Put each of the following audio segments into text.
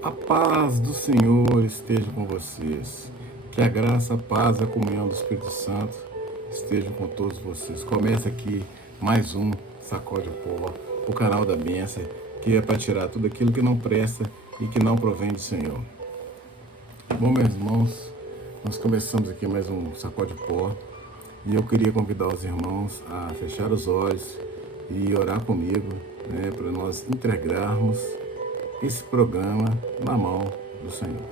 A paz do Senhor esteja com vocês. Que a graça, a paz, a comunhão do Espírito Santo estejam com todos vocês. Começa aqui mais um Sacode o Pó, o canal da bênção, que é para tirar tudo aquilo que não presta e que não provém do Senhor. Bom, meus irmãos, nós começamos aqui mais um Sacode o Pó e eu queria convidar os irmãos a fechar os olhos e orar comigo, para nós entregarmos esse programa na mão do Senhor.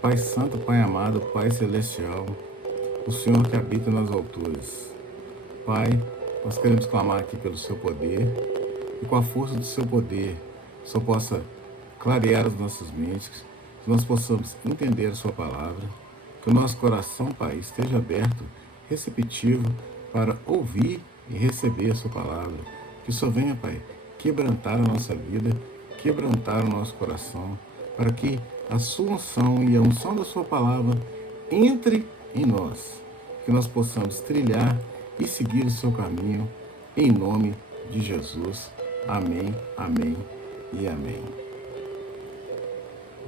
Pai Santo, Pai amado, Pai Celestial, o Senhor que habita nas alturas. Pai, nós queremos clamar aqui pelo Seu poder e com a força do Seu poder, só possa clarear as nossas mentes, que nós possamos entender a Sua palavra, que o nosso coração, Pai, esteja aberto, receptivo para ouvir e receber a Sua palavra. Que só venha, Pai, quebrantar a nossa vida, quebrantar o nosso coração, para que a sua unção e a unção da sua palavra entre em nós, que nós possamos trilhar e seguir o seu caminho, em nome de Jesus. Amém, amém e amém.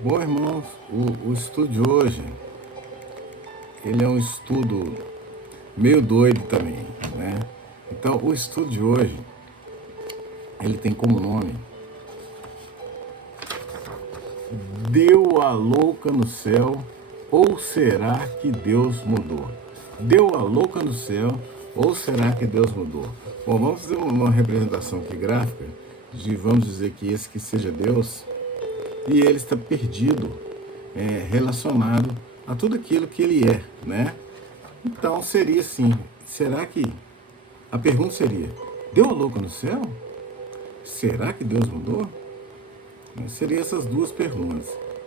Bom, irmãos, o estudo de hoje, ele é um estudo meio doido também, né? Então, o estudo de hoje, ele tem como nome Deu a louca no céu, ou será que Deus mudou? Deu a louca no céu, ou será que Deus mudou? Bom, vamos fazer uma representação aqui gráfica de, vamos dizer que esse que seja Deus, e ele está perdido, relacionado a tudo aquilo que ele é, né? Então seria assim, será que, a pergunta seria, deu a louca no céu? Será que Deus mudou? Seriam essas duas perguntas.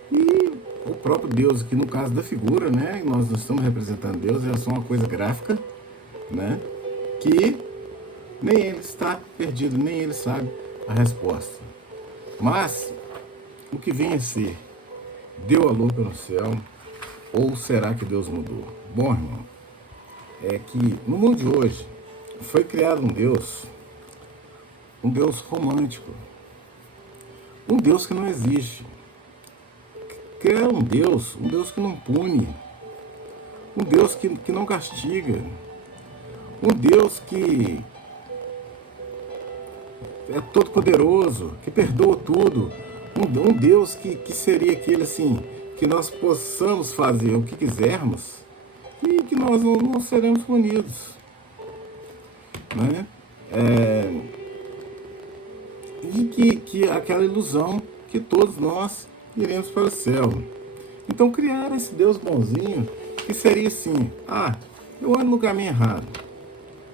E o próprio Deus, que no caso da figura, né, nós não estamos representando Deus, é só uma coisa gráfica, né, que nem ele está perdido, nem ele sabe a resposta. Mas, o que vem a ser, deu a louca no céu, ou será que Deus mudou? Bom, irmão, é que no mundo de hoje foi criado um Deus romântico, um Deus que não existe. Criar um Deus que não pune, um Deus que não castiga, um Deus que é todo poderoso, que perdoa tudo, um Deus que seria aquele assim, que nós possamos fazer o que quisermos e que nós não seremos punidos, né? E que aquela ilusão que todos nós iremos para o céu. Então criaram esse Deus bonzinho, que seria assim, eu ando no caminho errado,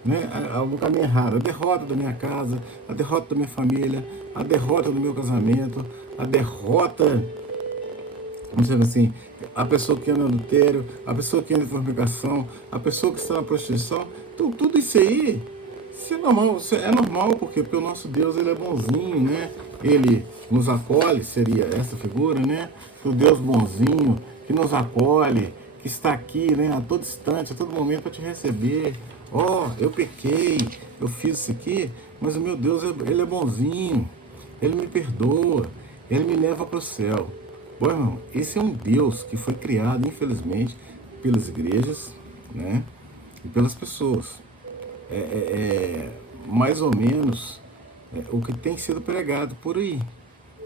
né? No caminho errado, a derrota da minha casa, a derrota da minha família, a derrota do meu casamento, a derrota, vamos dizer assim, a pessoa que anda no adultério, a pessoa que anda em fornicação, a pessoa que está na prostituição. Então tudo isso aí, isso é normal, porque o nosso Deus, ele é bonzinho, né? Ele nos acolhe, seria essa figura, né? O Deus bonzinho, que nos acolhe, que está aqui, né? A todo instante, a todo momento para te receber. Eu pequei, eu fiz isso aqui, mas o meu Deus, ele é bonzinho, ele me perdoa, ele me leva para o céu. Bom, irmão, esse é um Deus que foi criado, infelizmente, pelas igrejas, né? E pelas pessoas. Mais ou menos o que tem sido pregado por aí,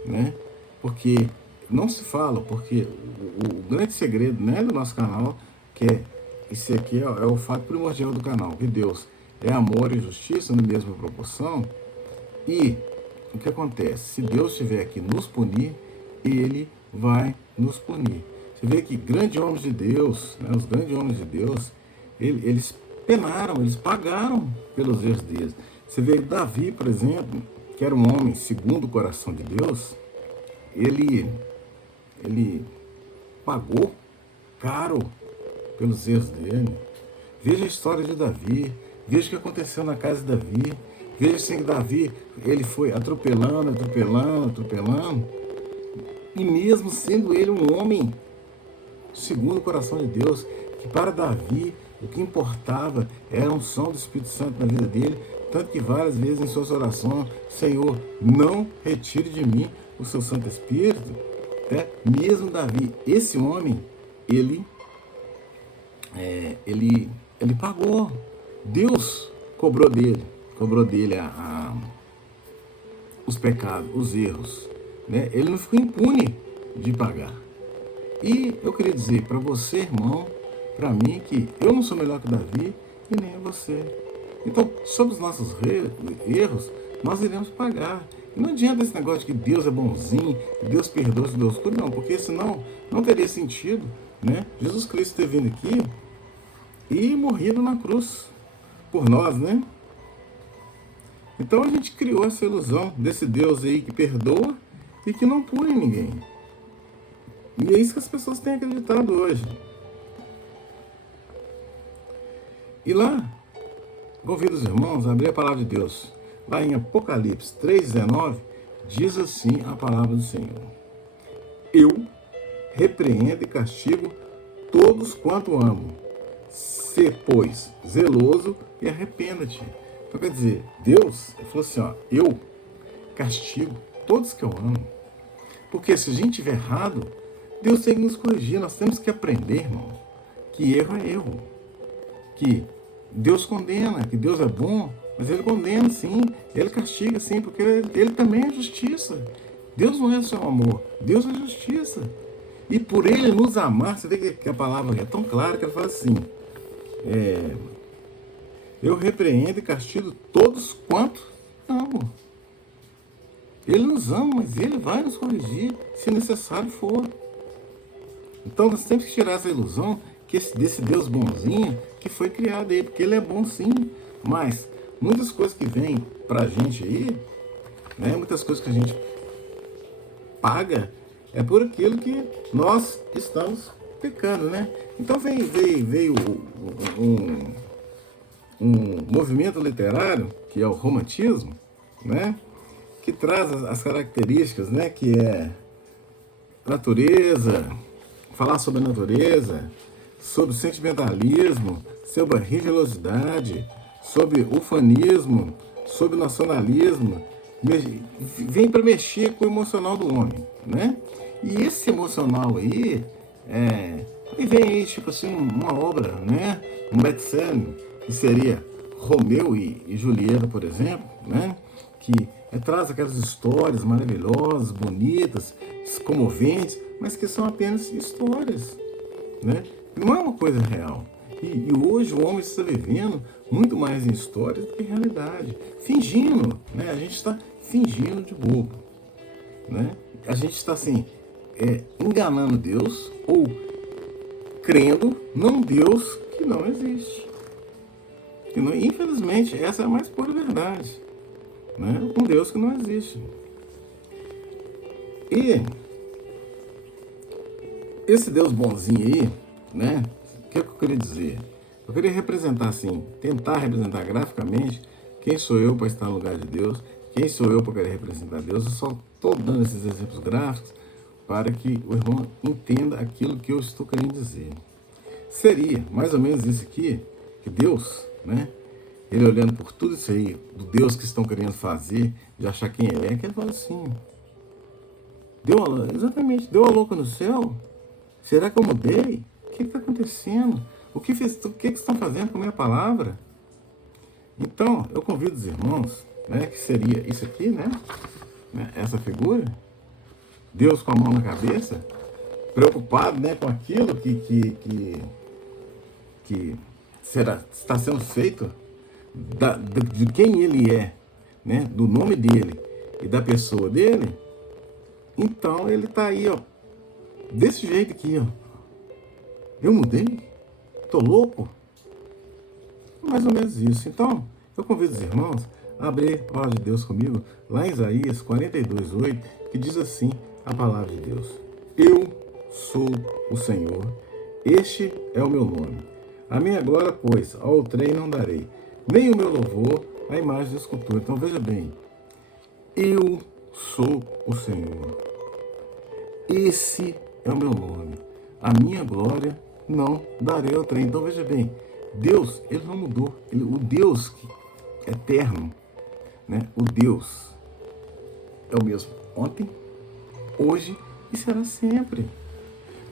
né? Porque não se fala, porque o grande segredo, né, do nosso canal, que esse aqui é o fato primordial do canal, que Deus é amor e justiça na mesma proporção. E o que acontece? Se Deus estiver aqui nos punir, Ele vai nos punir. Você vê que grandes homens de Deus, né, os grandes homens de Deus, eles penaram, eles pagaram pelos erros deles. Você vê Davi, por exemplo, que era um homem segundo o coração de Deus, ele pagou caro pelos erros dele. Veja a história de Davi, veja o que aconteceu na casa de Davi, veja assim que Davi, ele foi atropelando, e mesmo sendo ele um homem segundo o coração de Deus, que para Davi o que importava era a unção do Espírito Santo na vida dele, Tanto que várias vezes em suas orações, Senhor, não retire de mim o seu Santo Espírito. Mesmo Davi, esse homem, ele pagou. Deus cobrou dele os pecados, os erros. Né? Ele não ficou impune de pagar. E eu queria dizer para você, irmão, para mim, que eu não sou melhor que Davi e nem você. Então, sobre os nossos erros, nós iremos pagar. E não adianta esse negócio de que Deus é bonzinho, que Deus perdoa, que Deus cura, não, porque senão não teria sentido, né? Jesus Cristo ter vindo aqui e morrido na cruz por nós, né? Então a gente criou essa ilusão desse Deus aí que perdoa e que não pune ninguém. E é isso que as pessoas têm acreditado hoje. E lá, convido os irmãos a abrir a palavra de Deus. Lá em Apocalipse 3,19, diz assim a palavra do Senhor: Eu repreendo e castigo todos quanto amo. Sê, pois, zeloso e arrependa-te. Então quer dizer, Deus falou assim, ó, eu castigo todos que eu amo. Porque se a gente estiver errado, Deus tem que nos corrigir. Nós temos que aprender, irmão, que erro é erro. Que Deus condena, que Deus é bom, mas Ele condena sim, Ele castiga sim, porque Ele também é justiça. Deus não é só amor, Deus é justiça. E por Ele nos amar, você vê que a palavra é tão clara que Ele fala assim, eu repreendo e castigo todos quanto amo. Ele nos ama, mas Ele vai nos corrigir se necessário for. Então nós temos que tirar essa ilusão desse Deus bonzinho que foi criado aí, porque Ele é bom sim, mas muitas coisas que vêm pra gente aí, né, muitas coisas que a gente paga, é por aquilo que nós estamos pecando, né? Então veio um movimento literário, que é o romantismo, né, que traz as características, né, que é natureza, falar sobre a natureza, sobre sentimentalismo, sobre a religiosidade, sobre ufanismo, sobre nacionalismo, vem para mexer com o emocional do homem, né? E esse emocional aí, e vem aí, tipo assim, uma obra, né? Um best-seller, que seria Romeu e Julieta, por exemplo, né? Que traz aquelas histórias maravilhosas, bonitas, comoventes, mas que são apenas histórias, né? Não é uma coisa real. E hoje o homem está vivendo muito mais em histórias do que em realidade. Fingindo, né? A gente está fingindo de bobo, né? A gente está assim, enganando Deus ou crendo num Deus que não existe. E não, infelizmente, essa é a mais pura verdade, né? Um Deus que não existe. E esse Deus bonzinho aí, né? O que eu queria dizer? Eu queria representar assim, tentar representar graficamente quem sou eu para estar no lugar de Deus, quem sou eu para querer representar Deus. Eu só estou dando esses exemplos gráficos para que o irmão entenda aquilo que eu estou querendo dizer. Seria mais ou menos isso aqui, que Deus, né? Ele olhando por tudo isso aí, do Deus que estão querendo fazer, de achar quem Ele é, que Ele fala assim, deu a louca no céu? Será que eu mudei? O que está acontecendo? O que estão fazendo com a minha palavra? Então, eu convido os irmãos, né, que seria isso aqui, né? Essa figura, Deus com a mão na cabeça, preocupado, né, com aquilo que está sendo feito, de quem Ele é, né, do nome dEle e da pessoa dEle. Então, Ele está aí, ó, desse jeito aqui, ó. Eu mudei? Tô louco? Mais ou menos isso. Então, eu convido os irmãos a abrir a palavra de Deus comigo, lá em Isaías 42:8, que diz assim a palavra de Deus: Eu sou o Senhor, este é o meu nome. A minha glória, pois, ao outrem não darei, nem o meu louvor à imagem do escultor. Então, veja bem, eu sou o Senhor. Esse é o meu nome. A minha glória não darei ao trem. Então veja bem, Deus, Ele não mudou. O Deus eterno, né? O Deus é o mesmo ontem, hoje e será sempre.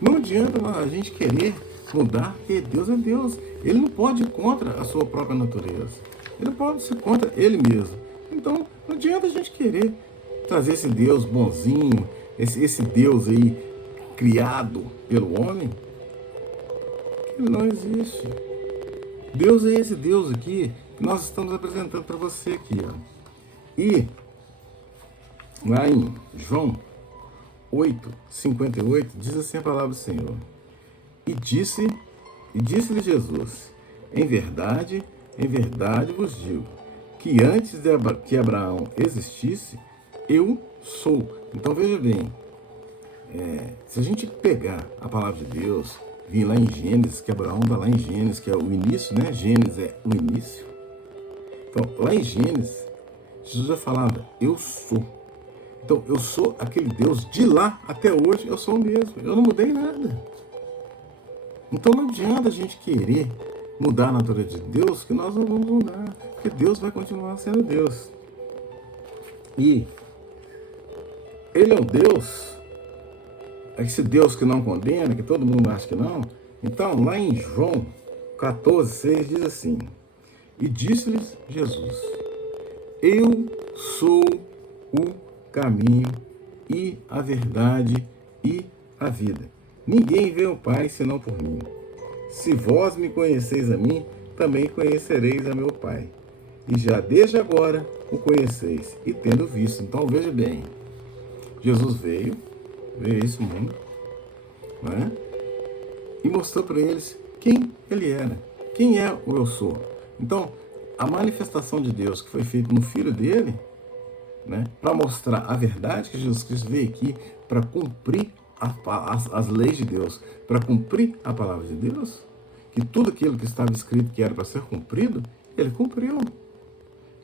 Não adianta a gente querer mudar, porque Deus é Deus. Ele não pode ir contra a sua própria natureza. Ele não pode ser contra ele mesmo. Então, não adianta a gente querer trazer esse Deus bonzinho, esse Deus aí criado pelo homem, que não existe. Deus é esse Deus aqui que nós estamos apresentando para você aqui, ó. E lá em João 8:58 diz assim a palavra do Senhor: E disse-lhe Jesus: em verdade vos digo, que antes que Abraão existisse, eu sou. Então veja bem, se a gente pegar a palavra de Deus, vir lá em Gênesis, que Abraão está lá em Gênesis, que é o início, né? Gênesis é o início. Então, lá em Gênesis, Jesus já falava, eu sou. Então, eu sou aquele Deus de lá até hoje, eu sou o mesmo. Eu não mudei nada. Então, não adianta a gente querer mudar a natureza de Deus, que nós não vamos mudar. Porque Deus vai continuar sendo Deus. E Ele é um Deus, esse Deus que não condena, que todo mundo acha que não. Então, lá em João 14:6 diz assim: E disse-lhes Jesus: Eu sou o caminho e a verdade e a vida. Ninguém vê o Pai senão por mim. Se vós me conheceis a mim, também conhecereis a meu Pai. E já desde agora o conheceis, e tendo visto. Então veja bem, Jesus veio a esse mundo, né? E mostrou para eles quem ele era, quem é o eu sou. Então, a manifestação de Deus que foi feita no Filho dele, né, para mostrar a verdade, que Jesus Cristo veio aqui para cumprir as leis de Deus, para cumprir a palavra de Deus, que tudo aquilo que estava escrito que era para ser cumprido, ele cumpriu.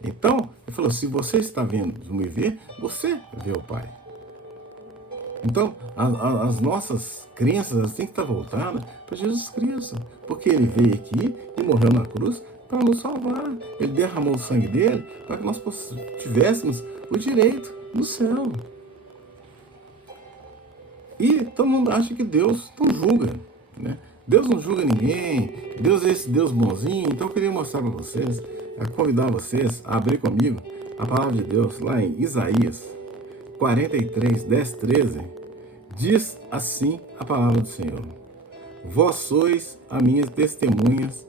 Então, ele falou, se você está vendo me ver, você vê o Pai. Então, as nossas crenças elas têm que estar voltadas para Jesus Cristo, porque ele veio aqui e morreu na cruz para nos salvar. Ele derramou o sangue dele para que nós tivéssemos o direito do céu. E todo mundo acha que Deus não julga, né? Deus não julga ninguém, Deus é esse Deus bonzinho. Então eu queria mostrar para vocês, convidar vocês a abrir comigo a palavra de Deus lá em Isaías 43:10-13, diz assim a palavra do Senhor: Vós sois as minhas testemunhas,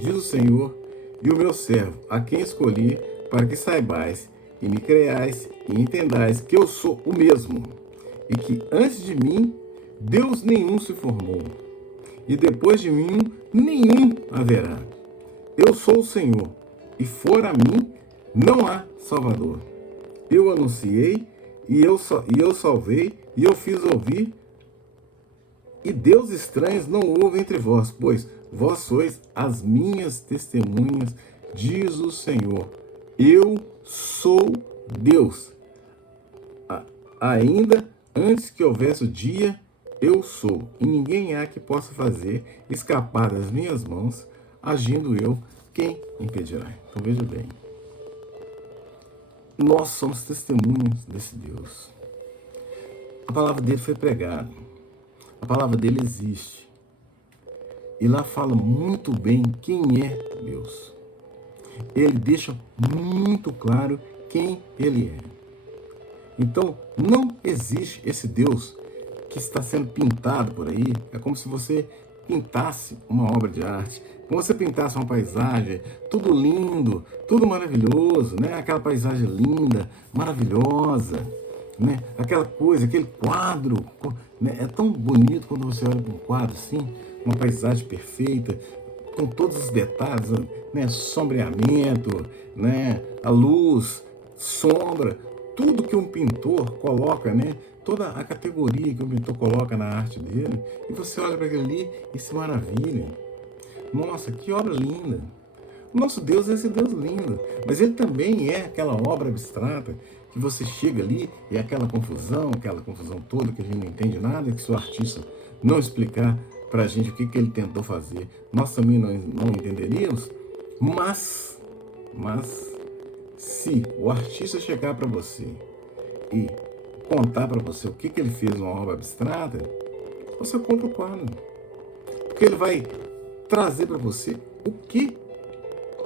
diz o Senhor, e o meu servo, a quem escolhi, para que saibais e me creais e entendais que eu sou o mesmo, e que antes de mim Deus nenhum se formou, e depois de mim nenhum haverá. Eu sou o Senhor, e fora mim não há Salvador. Eu anunciei, e eu salvei, e eu fiz ouvir, e Deus estranhos não houve entre vós, pois vós sois as minhas testemunhas, diz o Senhor. Eu sou Deus. Ainda antes que houvesse o dia, eu sou, e ninguém há que possa fazer escapar das minhas mãos. Agindo eu, quem impedirá? Então veja bem, nós somos testemunhas desse Deus. A palavra dele foi pregada, a palavra dele existe, e lá fala muito bem quem é Deus. Ele deixa muito claro quem ele é. Então, não existe esse Deus que está sendo pintado por aí. É como se você pintasse uma obra de arte, como você pintasse uma paisagem, tudo lindo, tudo maravilhoso, né? Aquela paisagem linda, maravilhosa, né? Aquela coisa, aquele quadro, né? É tão bonito quando você olha para um quadro assim, uma paisagem perfeita, com todos os detalhes, né? Sombreamento, né? A luz, sombra, tudo que um pintor coloca, né? Toda a categoria que o pintor coloca na arte dele, e você olha para aquilo ali e se maravilha. Nossa, que obra linda! O nosso Deus é esse Deus lindo, mas ele também é aquela obra abstrata que você chega ali e é aquela confusão toda que a gente não entende nada, que se o artista não explicar para a gente o que ele tentou fazer, nós também não entenderíamos, mas Mas se o artista chegar para você e contar para você o que ele fez numa obra abstrata, você compra o quadro. Porque ele vai trazer para você o que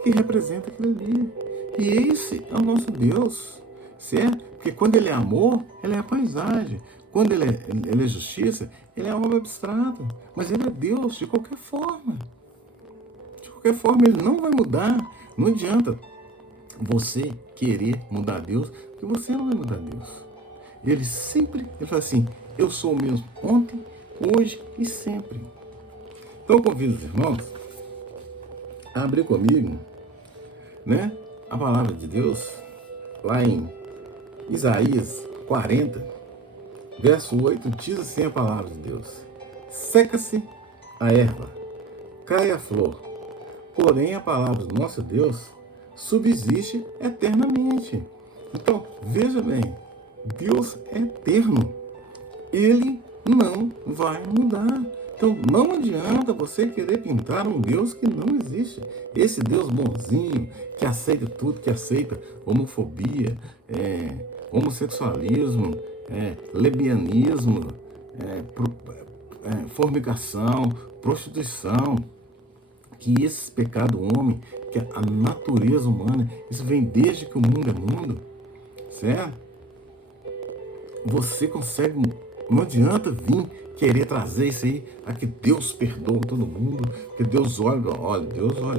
representa aquilo ali. E esse é o nosso Deus, certo? Porque quando ele é amor, ele é a paisagem. Quando ele é justiça, ele é a obra abstrata. Mas ele é Deus de qualquer forma. De qualquer forma, ele não vai mudar. Não adianta você querer mudar Deus, porque você não vai mudar Deus. Ele fala assim, eu sou o mesmo ontem, hoje e sempre. Então eu convido os irmãos a abrir comigo, né, a palavra de Deus, lá em Isaías 40, verso 8, diz assim a palavra de Deus: seca-se a erva, cai a flor, porém a palavra do nosso Deus subsiste eternamente. Então, veja bem, Deus é eterno. Ele não vai mudar. Então, não adianta você querer pintar um Deus que não existe. Esse Deus bonzinho, que aceita tudo, que aceita homofobia, homossexualismo, lesbianismo, fornicação, prostituição, que esses pecados do homem, que a natureza humana, isso vem desde que o mundo é mundo, certo? Você consegue, não adianta vir querer trazer isso aí, a que Deus perdoa todo mundo, que Deus olha,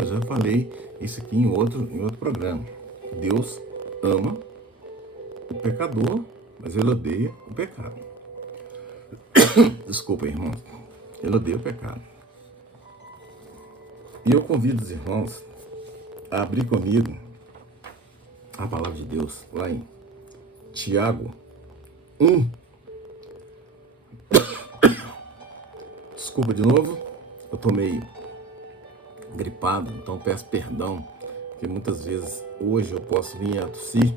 já falei isso aqui em outro programa. Deus ama o pecador, mas ele odeia o pecado. Desculpa, irmão. Ele odeia o pecado. E eu convido os irmãos a abrir comigo a palavra de Deus, lá em Tiago 1. Desculpa de novo, eu tô meio gripado, então peço perdão, porque muitas vezes hoje eu posso vir a tossir,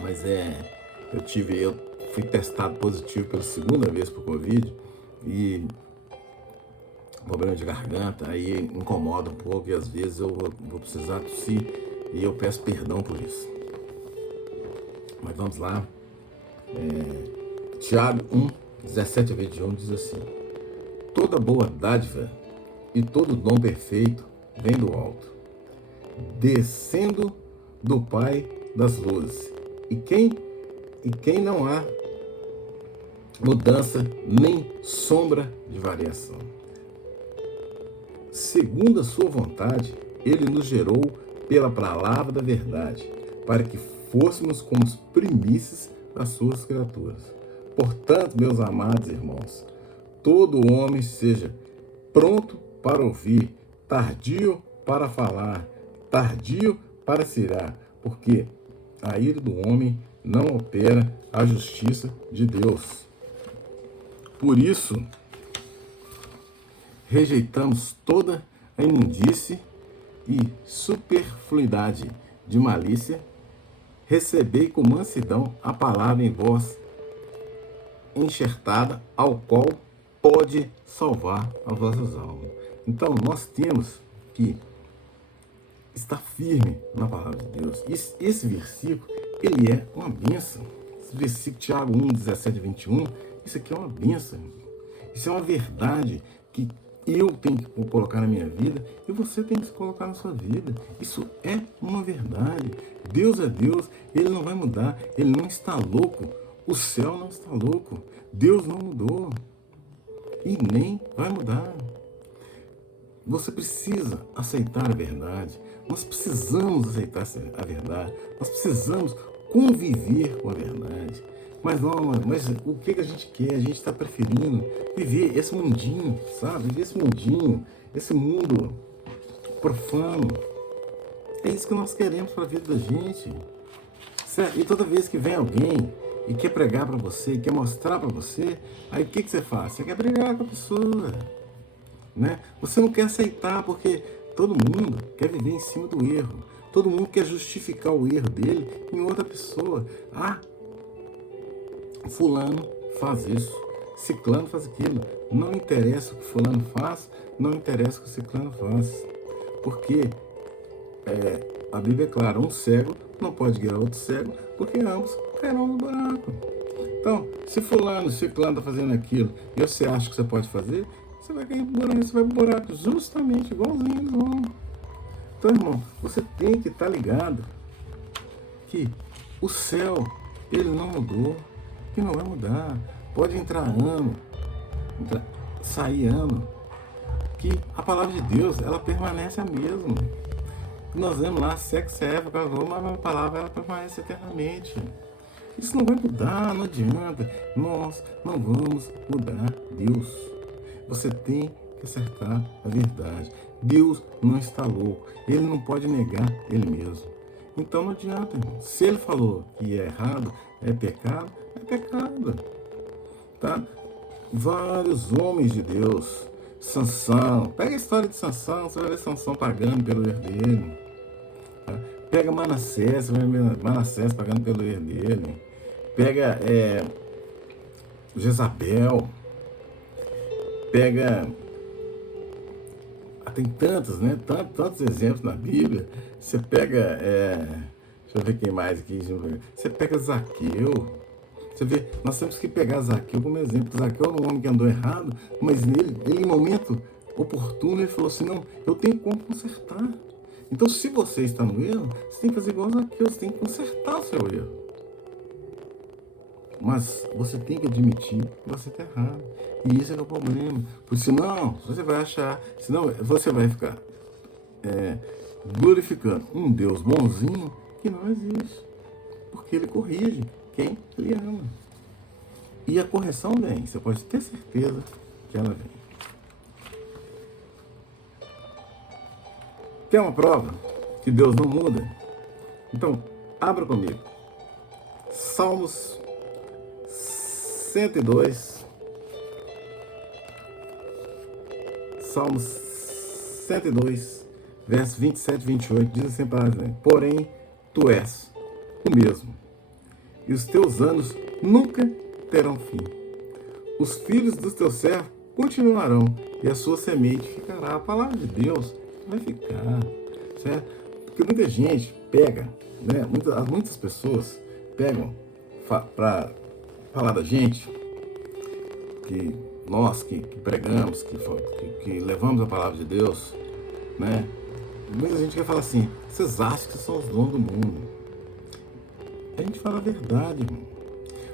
mas eu fui testado positivo pela segunda vez por Covid e problema de garganta, aí incomoda um pouco e às vezes eu vou precisar tossir e eu peço perdão por isso. Mas vamos lá. Tiago 1, 17 a 21 diz assim: toda boa dádiva e todo dom perfeito vem do alto, descendo do Pai das luzes, e quem não há mudança nem sombra de variação. Segundo a sua vontade, ele nos gerou pela palavra da verdade, para que fôssemos como os primícias das suas criaturas. Portanto, meus amados irmãos, todo homem seja pronto para ouvir, tardio para falar, tardio para se irar, porque a ira do homem não opera a justiça de Deus. Por isso, rejeitamos toda a imundície e superfluidade de malícia, recebei com mansidão a palavra em vós enxertada, ao qual pode salvar as vossas almas. Então, nós temos que estar firme na palavra de Deus. Esse versículo, ele é uma bênção. Esse versículo, Tiago 1, 17 e 21, isso aqui é uma bênção. Isso é uma verdade que eu tenho que colocar na minha vida e você tem que colocar na sua vida. Isso é uma verdade. Deus é Deus, Ele não vai mudar, Ele não está louco. O céu não está louco. Deus não mudou. E nem vai mudar. Você precisa aceitar a verdade. Nós precisamos aceitar a verdade. Nós precisamos conviver com a verdade. Mas o que a gente quer? A gente está preferindo viver esse mundinho, sabe? Viver esse mundinho, esse mundo profano. É isso que nós queremos para a vida da gente. Certo? E toda vez que vem alguém e quer pregar para você, quer mostrar para você, aí o que você faz? Você quer brigar com a pessoa, né? Você não quer aceitar, porque todo mundo quer viver em cima do erro. Todo mundo quer justificar o erro dele em outra pessoa. Ah, fulano faz isso, ciclano faz aquilo. Não interessa o que fulano faz, não interessa o que ciclano faz. Porque a Bíblia é clara, um cego não pode guiar outro cego, porque ambos cairão no buraco. Então, se fulano, ciclano está fazendo aquilo, e você acha que você pode fazer, você vai cair no buraco, você vai pro buraco justamente igualzinho eles vão. Então, irmão, você tem que estar ligado que o céu, ele não mudou, que não vai mudar. Pode entrar ano, sair ano, que a palavra de Deus, ela permanece a mesma. Nós vemos lá, sexo é época, mas a palavra ela permanece eternamente. Isso não vai mudar, não adianta. Nós não vamos mudar Deus. Você tem que acertar a verdade. Deus não está louco. Ele não pode negar ele mesmo. Então não adianta, irmão. Se ele falou que é errado, é pecado, é pecado. Tá? Vários homens de Deus. Sansão. Pega a história de Sansão, você vai ver Sansão pagando pelo erro dele. Tá? Pega Manassés, você vai ver Manassés pagando pelo erro dele. Pega Jezabel. Pega... Tem tantos, né? Tantos exemplos na Bíblia. Você pega... deixa eu ver quem mais aqui. Você pega Zaqueu. Você vê, nós temos que pegar Zaqueu como exemplo. Zaqueu era um homem que andou errado, mas ele em momento oportuno, ele falou assim, não, eu tenho como consertar. Então, se você está no erro, você tem que fazer igual Zaqueu, você tem que consertar o seu erro. Mas você tem que admitir que você está errado. E esse é o problema. Porque senão, você vai achar, senão você vai ficar glorificando um Deus bonzinho que não existe. Porque ele corrige quem ele ama. E a correção vem, você pode ter certeza que ela vem. Quer uma prova que Deus não muda? Então, abra comigo. Salmos 102. Salmos 102, versos 27 e 28, diz assim para nós, porém, tu és o mesmo, e os teus anos nunca terão fim. Os filhos dos teus servos continuarão, e a sua semente ficará. A palavra de Deus vai ficar, certo? Porque muita gente pega, né? Muitas pessoas pegam para falar da gente, que nós que pregamos, que levamos a palavra de Deus, né? Muita gente quer falar assim, vocês acham que são os donos do mundo. A gente fala a verdade, irmão.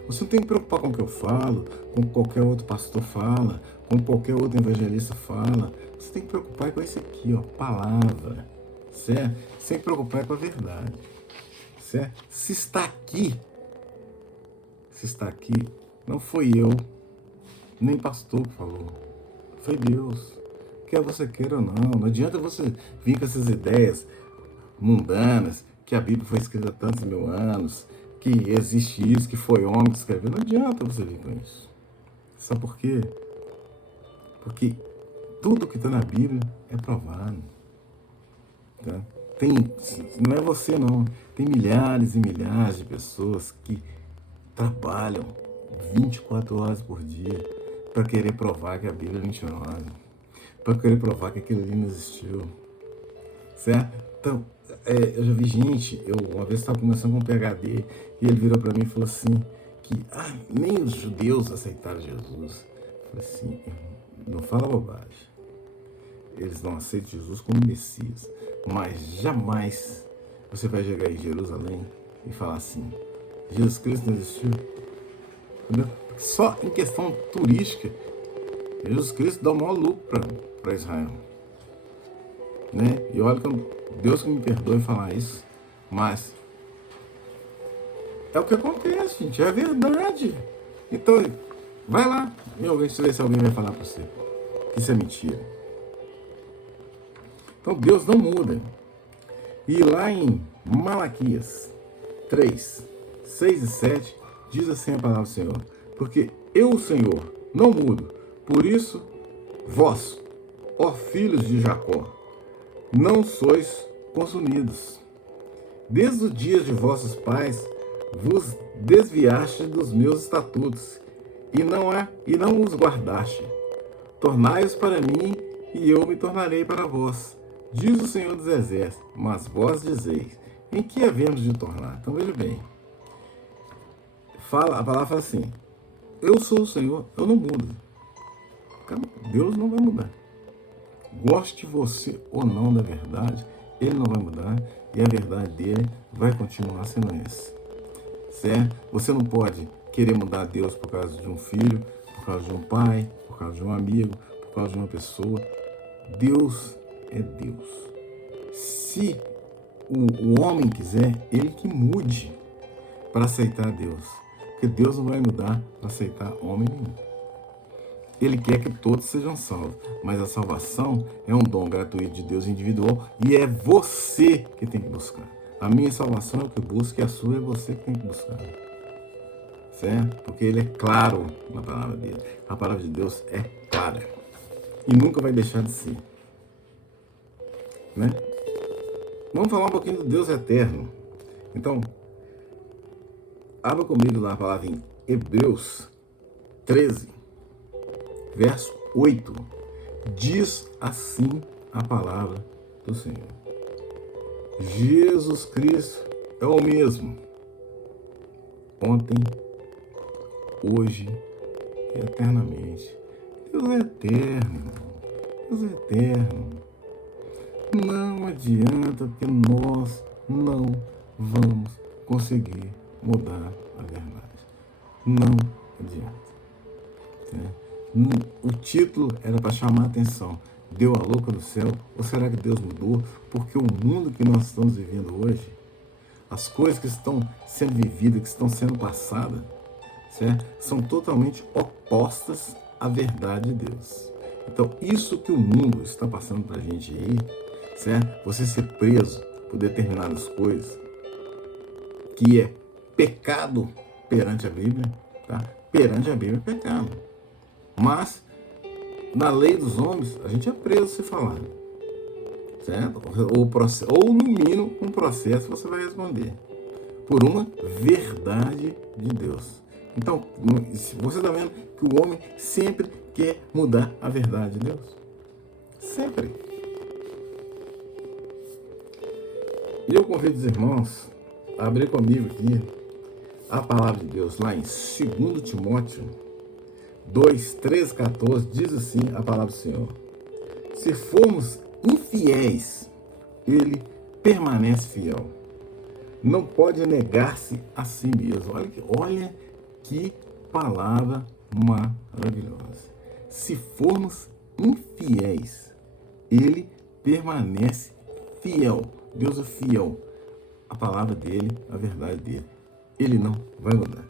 Você não tem que preocupar com o que eu falo, com qualquer outro pastor fala, com qualquer outro evangelista fala. Você tem que preocupar com isso aqui, ó, palavra, certo? Você tem que preocupar com a verdade, certo? Se está aqui, não foi eu, nem pastor que falou, foi Deus. Quer você queira ou não adianta você vir com essas ideias mundanas, que a Bíblia foi escrita há tantos mil anos, que existe isso, que foi homem que escreveu. Não adianta você vir com isso. Sabe por quê? Porque tudo que está na Bíblia é provado. Tá? Não é você não, tem milhares e milhares de pessoas que trabalham 24 horas por dia para querer provar que a Bíblia é mentirosa, para querer provar que aquilo ali não existiu, certo? Então, eu já vi gente, uma vez estava conversando com um PhD, e ele virou para mim e falou assim, que nem os judeus aceitaram Jesus. Eu falei assim, não fala bobagem, eles não aceitam Jesus como Messias, mas jamais você vai chegar em Jerusalém e falar assim, Jesus Cristo não existiu. Entendeu? Só em questão turística, Jesus Cristo dá o maior lucro para Israel. Né? E olha que Deus que me perdoe falar isso, mas é o que acontece, gente, é a verdade. Então, vai lá, deixa eu ver se alguém vai falar para você que isso é mentira. Então, Deus não muda. E lá em Malaquias 3, 6 e 7, diz assim a palavra do Senhor, porque eu, o Senhor, não mudo, por isso, vós, ó filhos de Jacó, não sois consumidos. Desde os dias de vossos pais, vos desviaste dos meus estatutos, e não os guardaste. Tornai-os para mim, e eu me tornarei para vós, Diz o Senhor dos Exércitos, mas vós dizeis, em que havemos de tornar? Então veja bem, a palavra fala assim, eu sou o Senhor, eu não mudo. Deus não vai mudar. Goste você ou não da verdade, ele não vai mudar e a verdade dele vai continuar sendo essa. Certo? Você não pode querer mudar Deus por causa de um filho, por causa de um pai, por causa de um amigo, por causa de uma pessoa. Deus é Deus. Se o homem quiser, ele que mude para aceitar Deus. Porque Deus não vai mudar para aceitar homem nenhum. Ele quer que todos sejam salvos, mas a salvação é um dom gratuito de Deus individual e é você que tem que buscar. A minha salvação é o que eu busco e a sua é você que tem que buscar. Certo? Porque ele é claro na palavra dele. A palavra de Deus é clara e nunca vai deixar de ser. Né? Vamos falar um pouquinho do Deus eterno. Então, abra comigo lá a palavra em Hebreus 13. Verso 8, diz assim a palavra do Senhor. Jesus Cristo é o mesmo, ontem, hoje e eternamente. Deus é eterno, Deus é eterno. Não adianta, porque nós não vamos conseguir mudar a verdade. Não adianta. Né? O título era para chamar a atenção. Deu a louca do céu? Ou será que Deus mudou? Porque o mundo que nós estamos vivendo hoje, as coisas que estão sendo vividas, que estão sendo passadas, certo? São totalmente opostas à verdade de Deus. Então, isso que o mundo está passando para a gente aí, certo? Você ser preso por determinadas coisas, que é pecado perante a Bíblia, tá? Perante a Bíblia é pecado. Mas, na lei dos homens, a gente é preso se falar. Certo? Ou no mínimo, um processo você vai responder. Por uma verdade de Deus. Então, você está vendo que o homem sempre quer mudar a verdade de Deus. Sempre. E eu convido os irmãos a abrir comigo aqui a palavra de Deus, lá em 2 Timóteo 2, 13, 14, diz assim a palavra do Senhor. Se formos infiéis, ele permanece fiel. Não pode negar-se a si mesmo. Olha que palavra maravilhosa. Se formos infiéis, ele permanece fiel. Deus é fiel. A palavra dele, a verdade dele. Ele não vai mudar.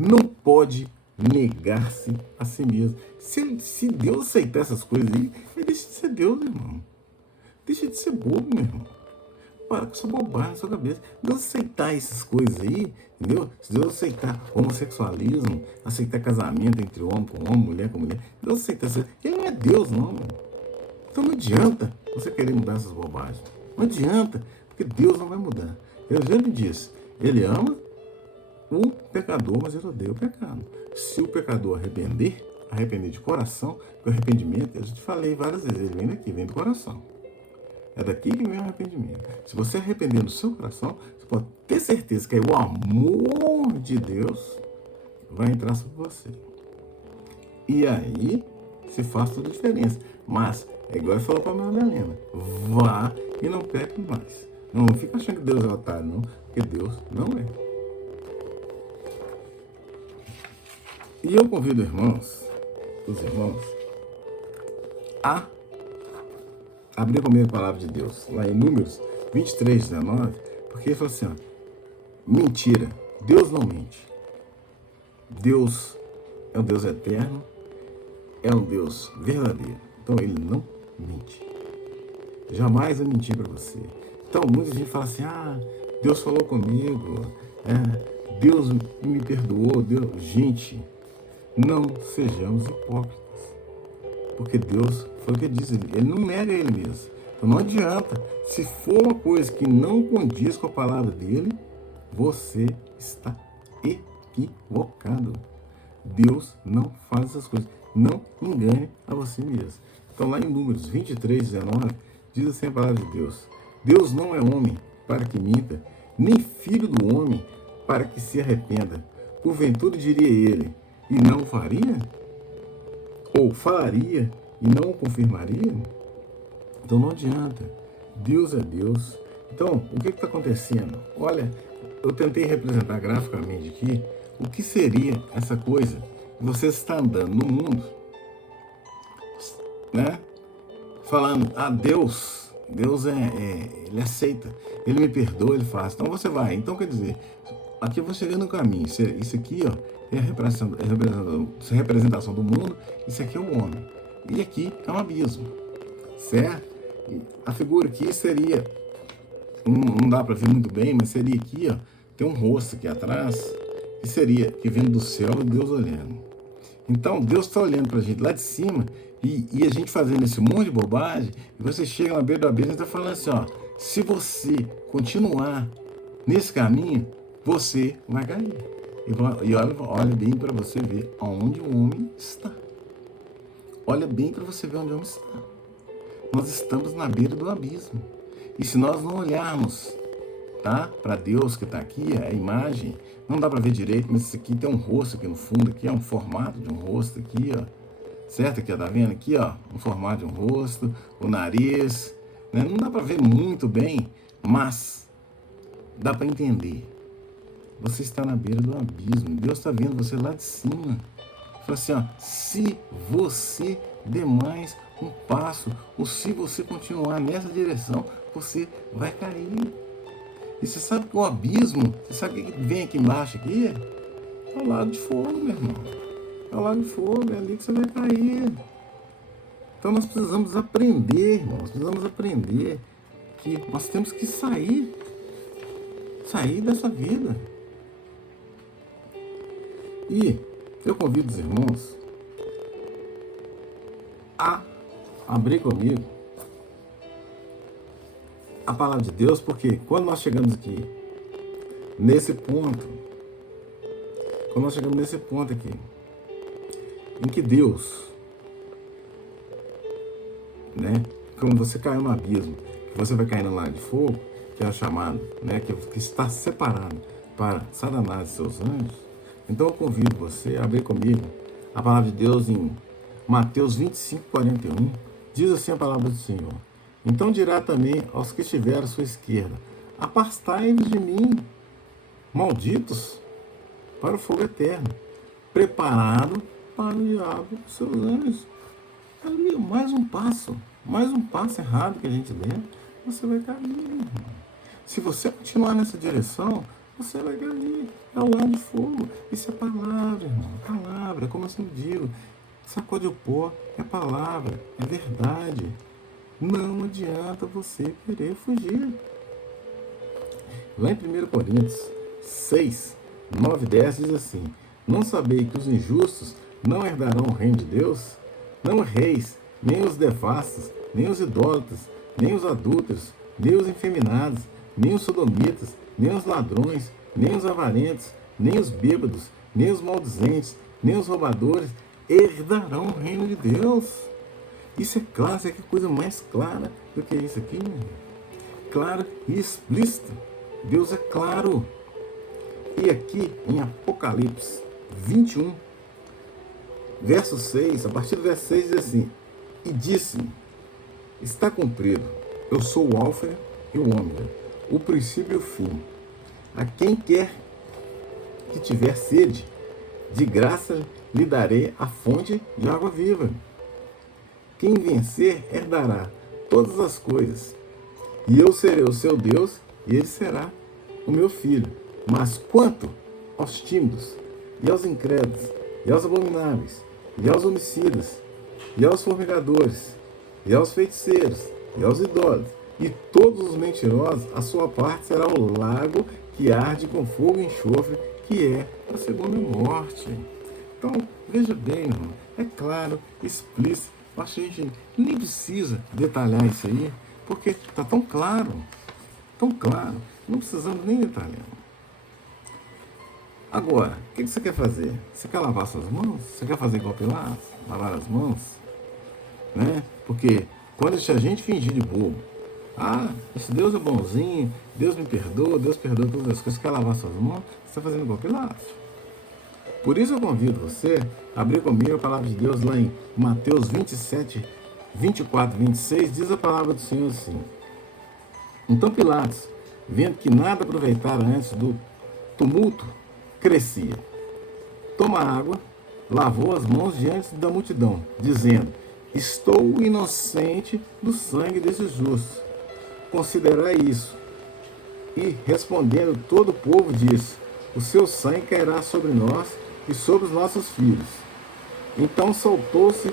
Não pode negar-se a si mesmo. Se Deus aceitar essas coisas aí, ele deixa de ser Deus, irmão. Deixa de ser bobo, meu irmão. Para com essa bobagem na sua cabeça. Deus aceitar essas coisas aí, entendeu? Se Deus aceitar homossexualismo, aceitar casamento entre homem com homem, mulher com mulher, Deus aceitar isso. Ele não é Deus, não, meu. Então não adianta você querer mudar essas bobagens. Não adianta, porque Deus não vai mudar. Eu já lhe disse, ele ama o pecador, mas ele odeia o pecado. Se o pecador arrepender de coração, porque o arrependimento, eu já te falei várias vezes, ele vem daqui, vem do coração. É daqui que vem o arrependimento. Se você arrepender do seu coração, você pode ter certeza que aí o amor de Deus vai entrar sobre você. E aí, se faz toda a diferença. Mas, é igual ele falou para a Madalena, vá e não peque mais. Não fica achando que Deus é otário, não, porque Deus não é. E eu convido os irmãos, a abrir comigo a palavra de Deus, lá em Números 23, 19, porque ele falou assim, ó, mentira, Deus não mente. Deus é um Deus eterno, é um Deus verdadeiro. Então ele não mente. Jamais vai mentir para você. Então muita gente fala assim, Deus falou comigo, Deus me perdoou, Deus... Gente, não sejamos hipócritas. Porque Deus, foi o que diz, ele não nega ele mesmo. Então não adianta. Se for uma coisa que não condiz com a palavra dele, você está equivocado. Deus não faz essas coisas. Não engane a você mesmo. Então lá em Números 23, 19, Diz assim a palavra de Deus: Deus não é homem para que minta, nem filho do homem para que se arrependa. Porventura diria ele, e não o faria? Ou falaria e não o confirmaria? Então não adianta. Deus é Deus. Então, o que está acontecendo? Olha, eu tentei representar graficamente aqui o que seria essa coisa. Você está andando no mundo, né? Falando, Deus ele aceita, ele me perdoa, ele faz. Então você vai. Então quer dizer, aqui eu vou chegar no caminho. Isso aqui, ó, é a representação do mundo. Isso aqui é o homem. E aqui é um abismo, certo? E a figura aqui seria, não dá para ver muito bem, mas seria aqui, ó, tem um rosto aqui atrás, que seria que vem do céu e Deus olhando. Então, Deus está olhando para a gente lá de cima e a gente fazendo esse monte de bobagem, e você chega na beira do abismo e está falando assim, ó, se você continuar nesse caminho, você vai cair. E olha bem para você ver onde o homem está. Olha bem para você ver onde o homem está. Nós estamos na beira do abismo. E se nós não olharmos, tá, para Deus que está aqui, a imagem, não dá para ver direito, mas isso aqui tem um rosto aqui no fundo, aqui é um formato de um rosto aqui, ó, certo? Aqui, ó, tá vendo aqui, ó, um formato de um rosto, o nariz, né? Não dá para ver muito bem, mas dá para entender. Você está na beira do abismo, Deus está vendo você lá de cima. Fala assim, ó, se você der mais um passo, ou se você continuar nessa direção, você vai cair. E você sabe que o abismo, você sabe o que vem aqui embaixo aqui? É o lago de fogo, meu irmão. É o lago de fogo, é ali que você vai cair. Então nós precisamos aprender, irmão. Nós precisamos aprender que nós temos que sair dessa vida. E eu convido os irmãos a abrir comigo a palavra de Deus, porque quando nós chegamos aqui, nesse ponto, aqui, em que Deus, né, como você caiu no abismo, que você vai cair no lago de fogo, que é chamado, né, que está separado para Satanás e seus anjos, então eu convido você a abrir comigo a palavra de Deus em Mateus 25:41, diz assim a palavra do Senhor: então dirá também aos que estiverem à sua esquerda, afastai-vos de mim, malditos, para o fogo eterno, preparado para o diabo e seus anjos. Ali, mais um passo errado que a gente der, você vai cair, irmão. Se você continuar nessa direção, você vai cair. É o lago de fogo. Isso é palavra, irmão. Palavra, como eu sempre digo, sacode o pó, é palavra, é verdade. Não adianta você querer fugir. Lá em 1 Coríntios 6, 9, 10 diz assim: não sabei que os injustos não herdarão o reino de Deus? Não reis, nem os devassos, nem os idólatras, nem os adúlteros, nem os efeminados, nem os sodomitas, nem os ladrões, nem os avarentos, nem os bêbados, nem os maldizentes, nem os roubadores herdarão o reino de Deus. Isso é claro, isso aqui é coisa mais clara do que isso aqui, meu irmão. Claro e explícito. Deus é claro. E aqui em Apocalipse 21, verso 6, a partir do verso 6 diz assim: e disse-me, está cumprido, eu sou o Alfa e o Ômega, o princípio e o fim. A quem quer que tiver sede, de graça lhe darei a fonte de água viva. Quem vencer herdará todas as coisas, e eu serei o seu Deus, e ele será o meu filho. Mas quanto aos tímidos, e aos incrédulos, e aos abomináveis, e aos homicidas, e aos fornicadores, e aos feiticeiros, e aos idólatras, e todos os mentirosos, a sua parte será o lago que arde com fogo e enxofre, que é a segunda morte. Então, veja bem, irmão, é claro, explícito. Acho que a gente nem precisa detalhar isso aí, porque está tão claro, não precisamos nem detalhar. Agora, o que você quer fazer? Você quer lavar suas mãos? Você quer fazer igual Pilatos? Lavar as mãos? Né? Porque quando a gente fingir de bobo, esse Deus é bonzinho, Deus me perdoa, Deus perdoa todas as coisas, quer lavar suas mãos, você está fazendo igual Pilatos. Por isso eu convido você a abrir comigo a palavra de Deus lá em Mateus 27, 24, 26, diz a palavra do Senhor assim. Então Pilatos, vendo que nada aproveitara antes do tumulto, crescia. Toma água, lavou as mãos diante da multidão, dizendo, estou inocente do sangue desses justos. Considerai isso. E, respondendo todo o povo, disse, o seu sangue cairá sobre nós e sobre os nossos filhos. Então soltou-lhes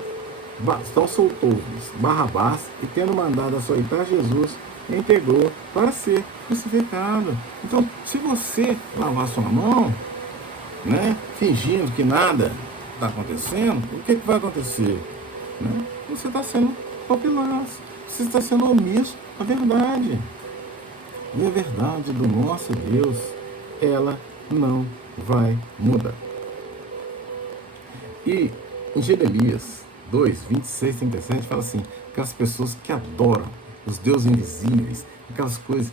Barrabás e, tendo mandado açoitar Jesus, entregou para ser crucificado. Então, se você lavar sua mão, fingindo que nada está acontecendo, o que vai acontecer? Você está sendo papilás, você está sendo omisso à verdade. E a verdade do nosso Deus, ela não vai mudar. E em Jeremias 2, 26, 37, fala assim, aquelas pessoas que adoram os deuses invisíveis, aquelas coisas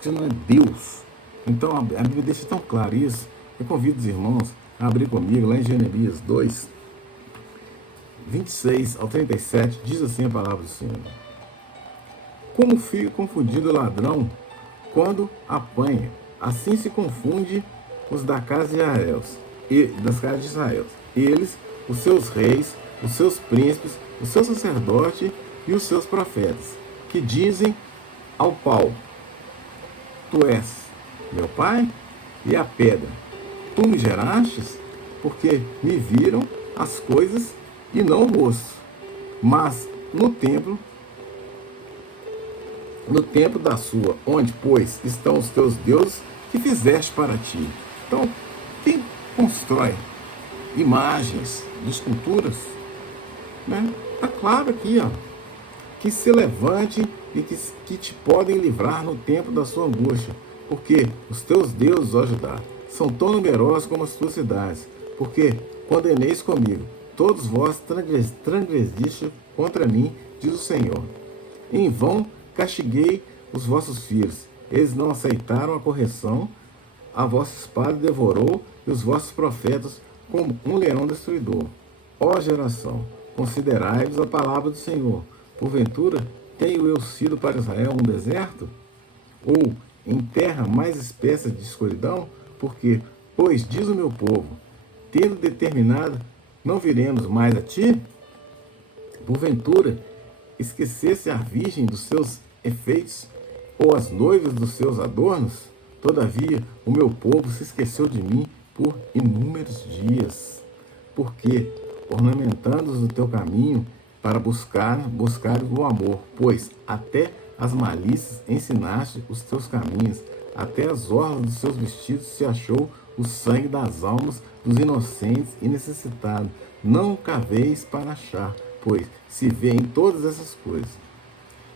que não é Deus. Então a Bíblia deixa tão claro isso. Eu convido os irmãos a abrir comigo lá em Jeremias 2, 26 ao 37, diz assim a palavra do Senhor. Como fica confundido o ladrão quando apanha, assim se confunde os da casa de Israel, das casas de Israel. Eles, os seus reis, os seus príncipes, os seus sacerdotes e os seus profetas, que dizem ao pau, tu és meu pai, e a pedra, tu me gerastes, porque me viram as coisas e não o rosto, mas no templo da sua, onde, pois, estão os teus deuses que fizeste para ti. Então, quem constrói imagens de esculturas, está claro aqui, que se levante e que te podem livrar no tempo da sua angústia, porque os teus deuses, ó Judá, são tão numerosos como as tuas cidades, porque condeneis comigo, todos vós transgrediste contra mim, diz o Senhor. Em vão castiguei os vossos filhos, eles não aceitaram a correção, a vossa espada devorou, e os vossos profetas como um leão destruidor. Ó geração, considerai-vos a palavra do Senhor. Porventura, tenho eu sido para Israel um deserto? Ou em terra mais espessa de escuridão? Porque, pois, diz o meu povo, tendo determinado, não viremos mais a ti? Porventura, esquecesse a virgem dos seus efeitos, ou as noivas dos seus adornos? Todavia, o meu povo se esqueceu de mim por inúmeros dias. Porque, ornamentando-os do teu caminho, para buscar o amor, pois até as malícias ensinaste os teus caminhos, até as orlas dos seus vestidos se achou o sangue das almas dos inocentes e necessitados. Não caveis para achar, pois se vê em todas essas coisas.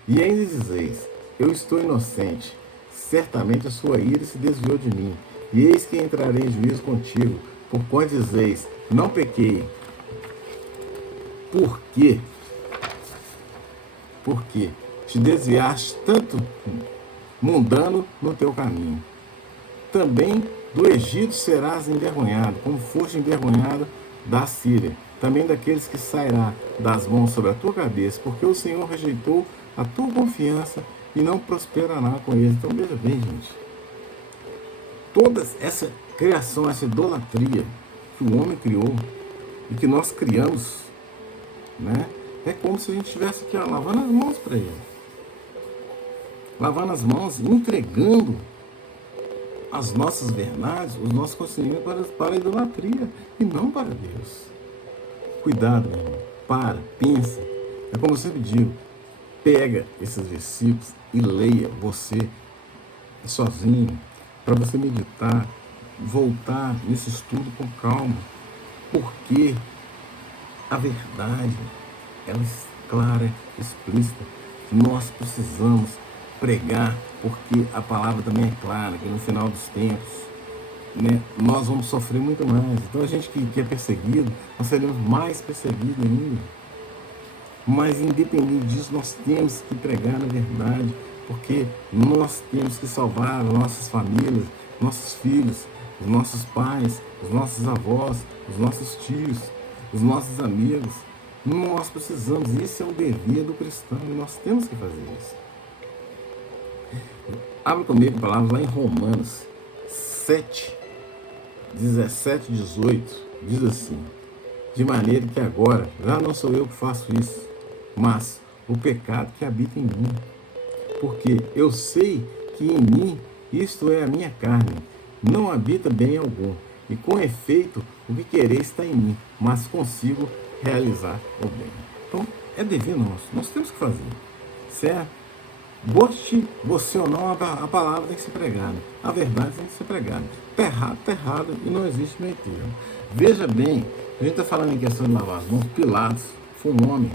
E ainda dizeis, eu estou inocente, certamente a sua ira se desviou de mim, e eis que entrarei em juízo contigo, porquanto dizeis, não pequei. Por quê? Porque te desviaste tanto mundano no teu caminho. Também do Egito serás envergonhado, como foste envergonhado da Síria, também daqueles que sairá das mãos sobre a tua cabeça, porque o Senhor rejeitou a tua confiança e não prosperará com eles. Então veja bem, gente, toda essa criação, essa idolatria que o homem criou e que nós criamos, é como se a gente estivesse aqui, lavando as mãos para ele. Lavando as mãos, entregando as nossas verdades, os nossos conhecimentos para a idolatria e não para Deus. Cuidado, meu irmão. Pensa. É como eu sempre digo, pega esses versículos e leia você sozinho, para você meditar, voltar nesse estudo com calma. Porque a verdade, ela é clara, explícita. Nós precisamos pregar, porque a palavra também é clara, que no final dos tempos, nós vamos sofrer muito mais. Então a gente que é perseguido, nós seremos mais perseguidos ainda. Mas independente disso, nós temos que pregar na verdade, porque nós temos que salvar as nossas famílias, nossos filhos, os nossos pais, os nossos avós, os nossos tios, os nossos amigos. Nós precisamos, isso é um dever do cristão e nós temos que fazer isso. Abre comigo palavras lá em Romanos 7, 17 e 18, diz assim: de maneira que agora já não sou eu que faço isso, mas o pecado que habita em mim. Porque eu sei que em mim, isto é a minha carne, não habita bem algum, e com efeito o que querer está em mim, mas consigo realizar o bem. Então é dever nosso, nós temos que fazer, certo? Goste você ou não, a palavra tem que ser pregada, a verdade tem que ser pregada. Está errado e não existe meio termo. Veja bem, a gente está falando em questão de lavar as mãos. Pilatos foi um homem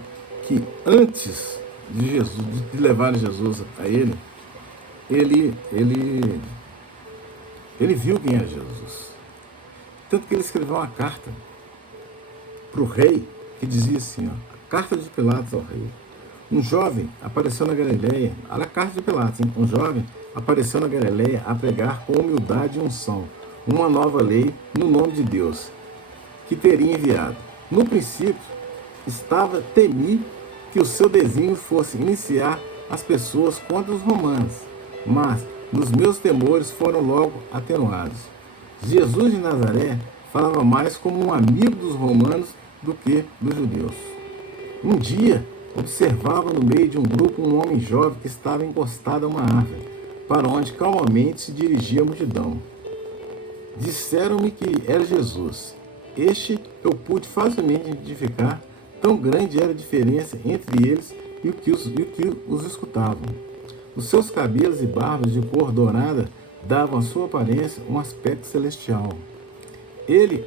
que antes de Jesus, de levar Jesus a ele viu quem era Jesus. Tanto que ele escreveu uma carta para o rei que dizia assim, ó, a carta de Pilatos ao rei. Um jovem apareceu na Galileia, olha a carta de Pilatos, hein? Um jovem apareceu na Galileia a pregar com humildade e unção uma nova lei no nome de Deus, que teria enviado. No princípio, temi que o seu desígnio fosse iniciar as pessoas contra os romanos, mas nos meus temores foram logo atenuados. Jesus de Nazaré falava mais como um amigo dos romanos do que dos judeus. Um dia, observava no meio de um grupo um homem jovem que estava encostado a uma árvore, para onde calmamente se dirigia a multidão. Disseram-me que era Jesus. Este eu pude facilmente identificar, tão grande era a diferença entre eles e o que os escutavam. Os seus cabelos e barbas de cor dourada davam à sua aparência um aspecto celestial. Ele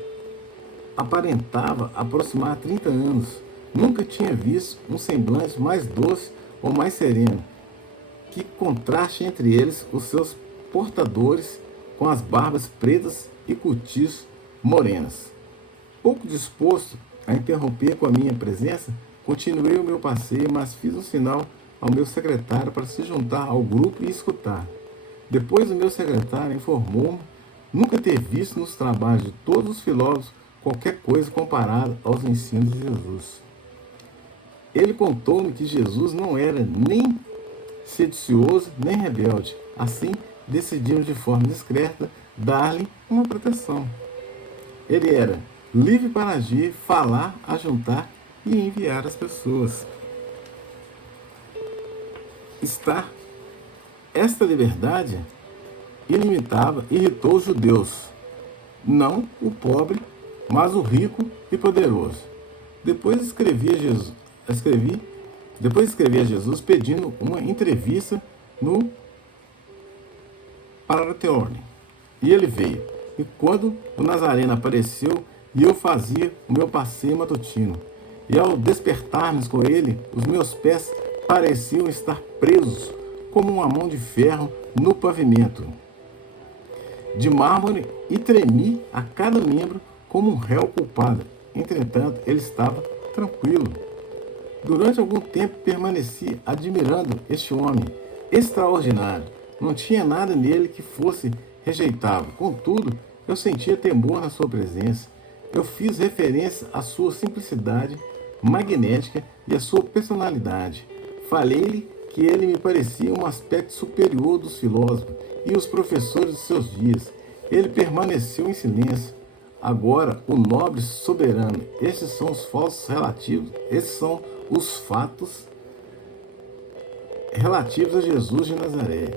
aparentava aproximar 30 anos. Nunca tinha visto um semblante mais doce ou mais sereno. Que contraste entre eles os seus portadores com as barbas pretas e cutis morenas. Pouco disposto a interromper com a minha presença, continuei o meu passeio, mas fiz um sinal ao meu secretário para se juntar ao grupo e escutar. Depois o meu secretário informou-me nunca ter visto nos trabalhos de todos os filósofos qualquer coisa comparada aos ensinos de Jesus. Ele contou-me que Jesus não era nem sedicioso nem rebelde. Assim, decidimos de forma discreta dar-lhe uma proteção. Ele era livre para agir, falar, ajuntar e enviar as pessoas. Esta liberdade ilimitada irritou os judeus, não o pobre, mas o rico e poderoso. Depois escrevi a Jesus pedindo uma entrevista no Parateorne. E ele veio. E quando o Nazareno apareceu, e eu fazia o meu passeio matutino. E ao despertarmos com ele, os meus pés pareciam estar presos como uma mão de ferro no pavimento de mármore e tremi a cada membro como um réu culpado. Entretanto, ele estava tranquilo. Durante algum tempo permaneci admirando este homem extraordinário. Não tinha nada nele que fosse rejeitável. Contudo, eu sentia temor na sua presença. Eu fiz referência à sua simplicidade magnética e à sua personalidade. Falei-lhe que ele me parecia um aspecto superior dos filósofos e os professores de seus dias. Ele permaneceu em silêncio. Agora, o nobre soberano, estes são os falsos relativos, esses são os fatos relativos a Jesus de Nazaré.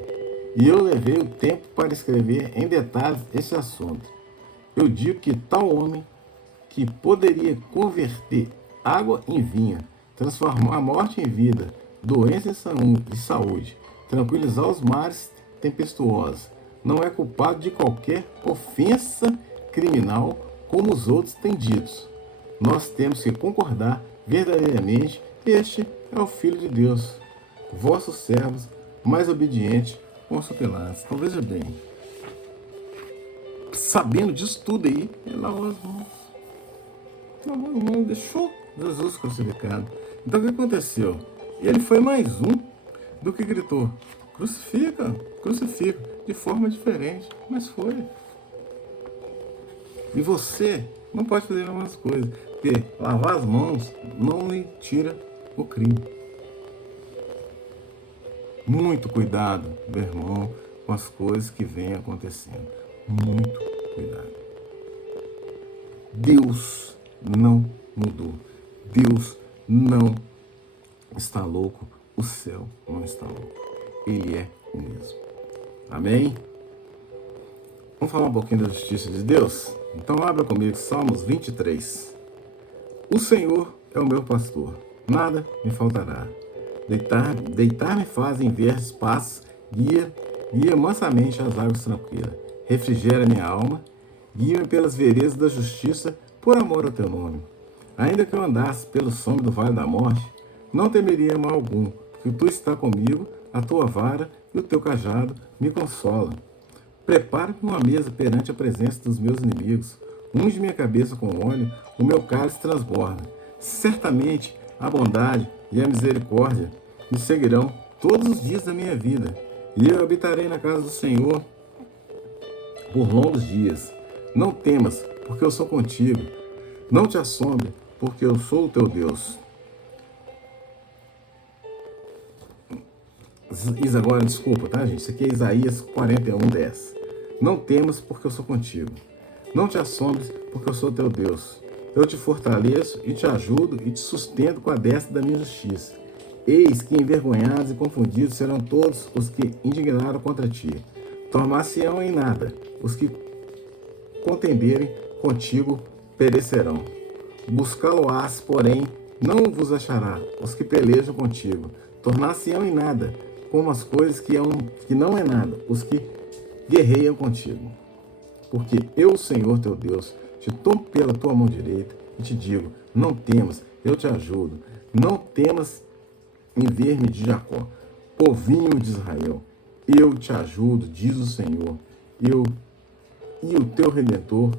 E eu levei o tempo para escrever em detalhes esse assunto. Eu digo que tal homem, que poderia converter água em vinho, transformar a morte em vida, doença em saúde, tranquilizar os mares tempestuosos, não é culpado de qualquer ofensa criminal, como os outros têm dito. Nós temos que concordar verdadeiramente, este é o Filho de Deus, vossos servos, mais obedientes, Pôncio Pilatos. Então veja bem, sabendo disso tudo aí, ele lavou as mãos. Lavou as mãos, deixou Jesus crucificado. Então o que aconteceu? Ele foi mais um do que gritou: crucifica, crucifica, de forma diferente, mas foi. E você não pode fazer as mesmas coisas, porque lavar as mãos não lhe tira o crime. Muito cuidado, meu irmão, com as coisas que vêm acontecendo. Muito cuidado. Deus não mudou. Deus não está louco. O céu não está louco. Ele é o mesmo. Amém? Vamos falar um pouquinho da justiça de Deus? Então abra comigo Salmos 23. O Senhor é o meu pastor, nada me faltará. Deitar-me faz em verdes pastos, guia mansamente as águas tranquilas. Refrigera minha alma, guia-me pelas veredas da justiça, por amor ao teu nome. Ainda que eu andasse pelo sombra do vale da morte, não temeria mal algum, porque tu está comigo, a tua vara e o teu cajado me consolam. Prepara-me uma mesa perante a presença dos meus inimigos. Unge minha cabeça com óleo, o meu cálice transborda. Certamente a bondade e a misericórdia me seguirão todos os dias da minha vida. E eu habitarei na casa do Senhor por longos dias. Não temas, porque eu sou contigo. Não te assombre, porque eu sou o teu Deus. Agora, desculpa, tá, gente? Isso aqui é Isaías 41:10. Não temas, porque eu sou contigo. Não te assombres, porque eu sou teu Deus. Eu te fortaleço e te ajudo e te sustento com a destra da minha justiça. Eis que envergonhados e confundidos serão todos os que indignaram contra ti. Tornar-se-ão em nada. Os que contenderem contigo perecerão. Buscá-lo-ás, porém, não vos achará. Os que pelejam contigo tornar-se-ão em nada, como as coisas que não é nada, os que guerreiam contigo. Porque eu, Senhor teu Deus, te tomo pela tua mão direita e te digo: não temas, eu te ajudo. Não temas em ver-me de Jacó, povinho de Israel. Eu te ajudo, diz o Senhor. E o teu Redentor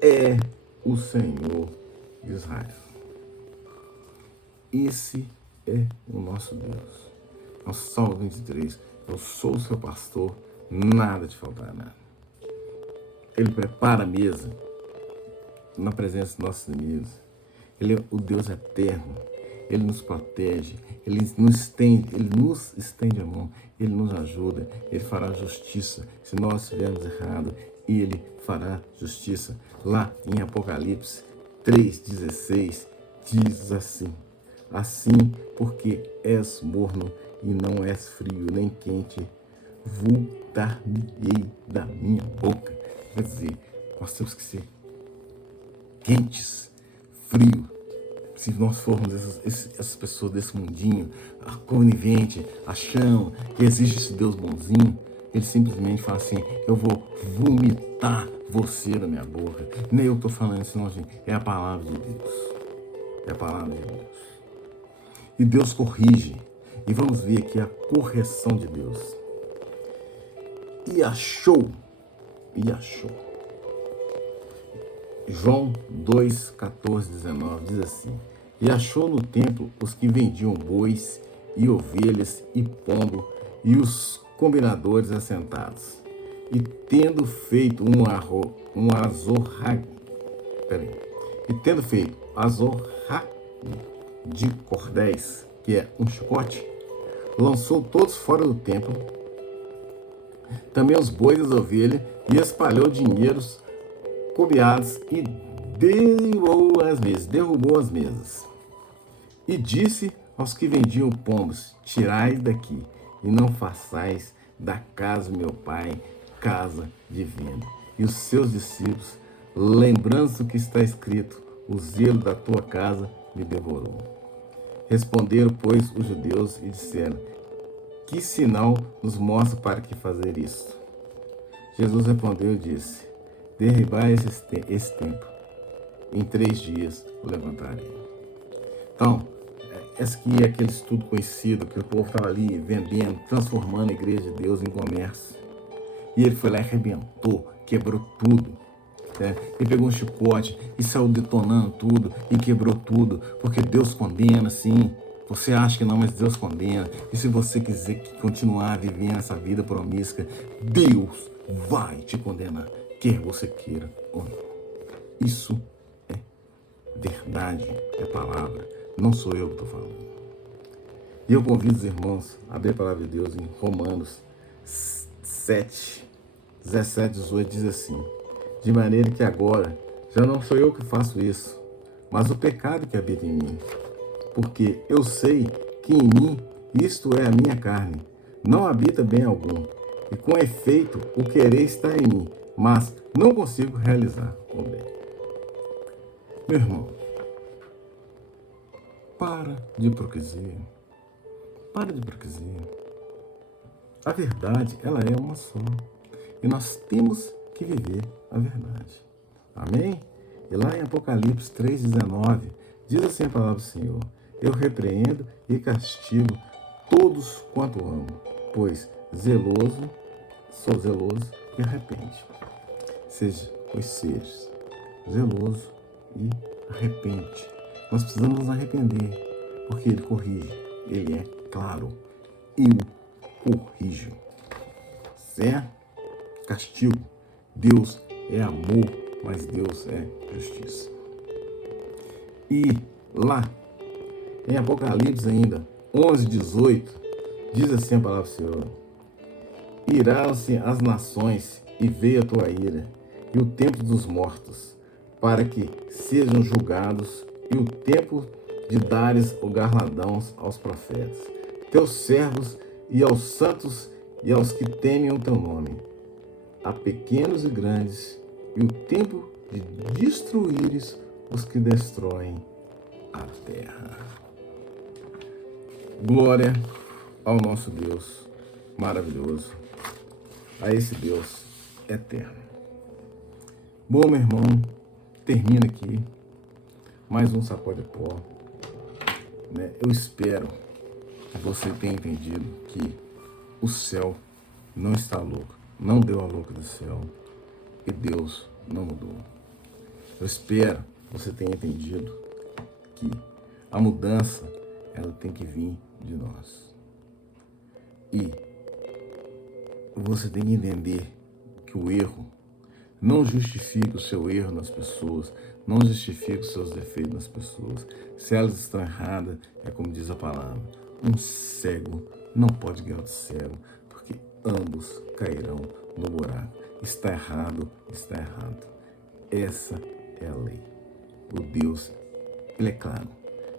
é o Senhor de Israel. Esse é o nosso Deus. Nosso Salmo 23. Eu sou o seu pastor, nada te faltará. Ele prepara a mesa na presença dos nossos inimigos. Ele é o Deus eterno. Ele nos protege. Ele nos estende a mão. Ele nos ajuda. Ele fará justiça. Se nós estivermos errados, ele fará justiça. Lá em Apocalipse 3:16 diz assim: assim, porque és morno e não és frio nem quente, voltar-me-ei da minha boca. Quer dizer, nós temos que ser quentes, frios. Se nós formos essas pessoas desse mundinho, conivente, achando que existe esse Deus bonzinho, ele simplesmente fala assim: eu vou vomitar você da minha boca. Nem eu estou falando isso, não, gente. É a palavra de Deus. É a palavra de Deus. E Deus corrige. E vamos ver aqui a correção de Deus. E achou. João 2:14-19 diz assim: e achou no templo os que vendiam bois e ovelhas e pombo e os combinadores assentados. E tendo feito azorra de cordéis, que é um chicote, lançou todos fora do templo, também os bois e as ovelhas, e espalhou dinheiros cobiados e derrubou as mesas. E disse aos que vendiam pombos: tirai daqui, e não façais da casa do meu pai casa de venda. E os seus discípulos, lembrando do que está escrito: o zelo da tua casa me devorou. Responderam, pois, os judeus e disseram: que sinal nos mostra para que fazer isto? Jesus respondeu e disse: derribai esse templo, em 3 dias o levantarei. Então, esse aqui é aquele estudo conhecido que o povo estava ali vendendo, transformando a igreja de Deus em comércio. E ele foi lá e arrebentou, quebrou tudo. e pegou um chicote e saiu detonando tudo e quebrou tudo, porque Deus condena, sim. Você acha que não, mas Deus condena. E se você quiser continuar vivendo essa vida promíscua, Deus vai te condenar, quer você queira ou não. Isso é verdade, é palavra. Não sou eu que estou falando. E eu convido os irmãos a abrir a palavra de Deus em Romanos 7, 17, 18, diz assim: de maneira que agora já não sou eu que faço isso, mas o pecado que habita em mim. Porque eu sei que em mim, isto é a minha carne, não habita bem algum. E com efeito, o querer está em mim, mas não consigo realizar o bem. Meu irmão, para de hipocrisia. Para de hipocrisia. A verdade, ela é uma só. E nós temos que viver a verdade. Amém? E lá em Apocalipse 3,19, diz assim a palavra do Senhor: eu repreendo e castigo todos quanto amo, pois sou zeloso e arrepende. Pois seja zeloso e arrepende. Nós precisamos nos arrepender, porque Ele corrige, Ele é claro, eu corrijo. Certo? Castigo. Deus é amor, mas Deus é justiça. E lá, em Apocalipse ainda, 11, 18, diz assim a palavra do Senhor: iraram-se as nações e veio a tua ira, e o tempo dos mortos, para que sejam julgados, e o tempo de dares o galardão aos profetas, teus servos e aos santos e aos que temem o teu nome, a pequenos e grandes, e o tempo de destruíres os que destroem a terra. Glória ao nosso Deus maravilhoso, a esse Deus eterno. Bom, meu irmão, termina aqui mais um Sacode Pó. Eu espero que você tenha entendido que o céu não está louco, não deu a louca do céu, e Deus não mudou. Eu espero que você tenha entendido que a mudança, ela tem que vir de nós. E você tem que entender que o erro não justifica o seu erro nas pessoas, não justifica os seus defeitos nas pessoas. Se elas estão erradas, é como diz a palavra: um cego não pode guiar o cego, porque ambos cairão no buraco. Está errado, está errado. Essa é a lei. O Deus, Ele é claro: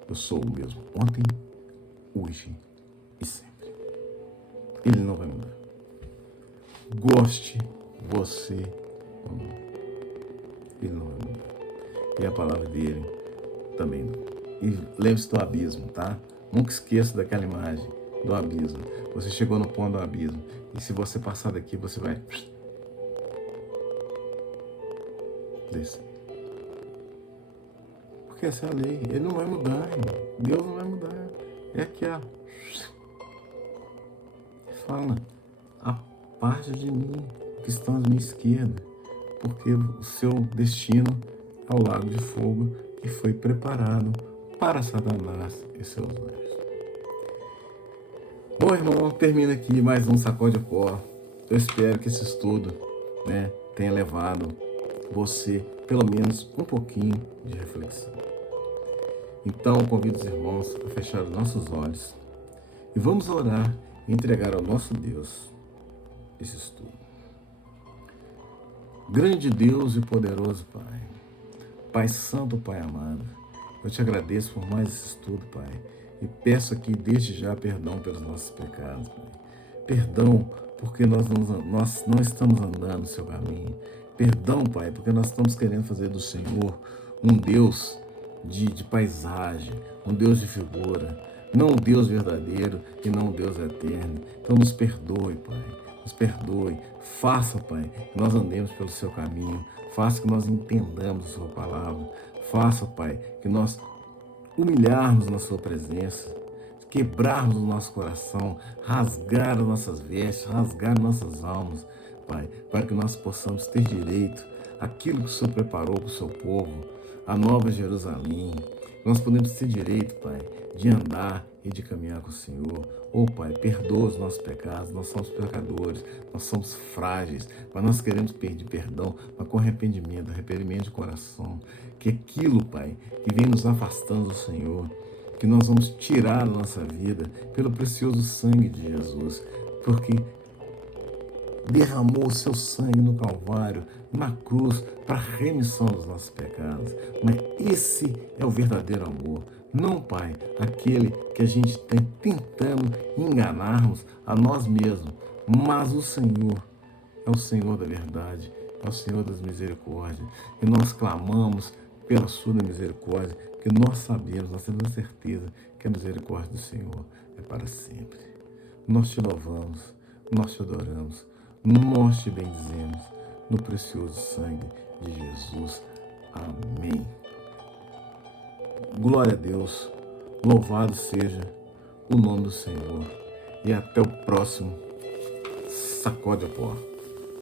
eu sou o mesmo ontem, hoje e sempre. Ele não vai mudar. Goste você ou não, Ele não vai mudar. E a palavra dele também não. E lembre-se do abismo, tá? Nunca esqueça daquela imagem do abismo. Você chegou no ponto do abismo, e se você passar daqui, você vai descer. Porque essa é a lei. Ele não vai mudar, irmão. Deus não vai mudar. É aqui, ó. Fala: aparta de mim, que estão à minha esquerda, porque o seu destino é o lago de fogo que foi preparado para Satanás e seus anjos. Bom, irmão, termina aqui mais um Sacode Pó. Eu espero que esse estudo, tenha levado você, pelo menos, um pouquinho de reflexão. Então, convido os irmãos a fechar os nossos olhos e vamos orar e entregar ao nosso Deus esse estudo. Grande Deus e poderoso Pai, Pai Santo, Pai amado, eu te agradeço por mais esse estudo, Pai, e peço aqui desde já perdão pelos nossos pecados, Pai. Perdão porque nós não estamos andando no seu caminho. Perdão, Pai, porque nós estamos querendo fazer do Senhor um Deus de paisagem, um Deus de figura, não um Deus verdadeiro e não um Deus eterno. Então nos perdoe, Pai, nos perdoe. Faça, Pai, que nós andemos pelo seu caminho. Faça que nós entendamos a sua palavra. Faça, Pai, que nós humilharmos na sua presença, quebrarmos o nosso coração, rasgar as nossas vestes, rasgar nossas almas, Pai, para que nós possamos ter direito aquilo que o Senhor preparou para o seu povo, a nova Jerusalém. Nós podemos ter direito, Pai, de andar e de caminhar com o Senhor. Pai, perdoa os nossos pecados, nós somos pecadores, nós somos frágeis, mas nós queremos pedir perdão, mas com arrependimento de coração. Que aquilo, Pai, que vem nos afastando do Senhor, que nós vamos tirar da nossa vida pelo precioso sangue de Jesus, porque derramou o seu sangue no Calvário, na cruz, para a remissão dos nossos pecados. Mas esse é o verdadeiro amor. Não, Pai, aquele que a gente tem tentando enganarmos a nós mesmos. Mas o Senhor é o Senhor da verdade, é o Senhor das misericórdias. E nós clamamos pela sua misericórdia, que nós sabemos, nós temos a certeza que a misericórdia do Senhor é para sempre. Nós te louvamos, nós te adoramos, nós te bendizemos no precioso sangue de Jesus. Amém. Glória a Deus, louvado seja o nome do Senhor. E até o próximo Sacode a Pó.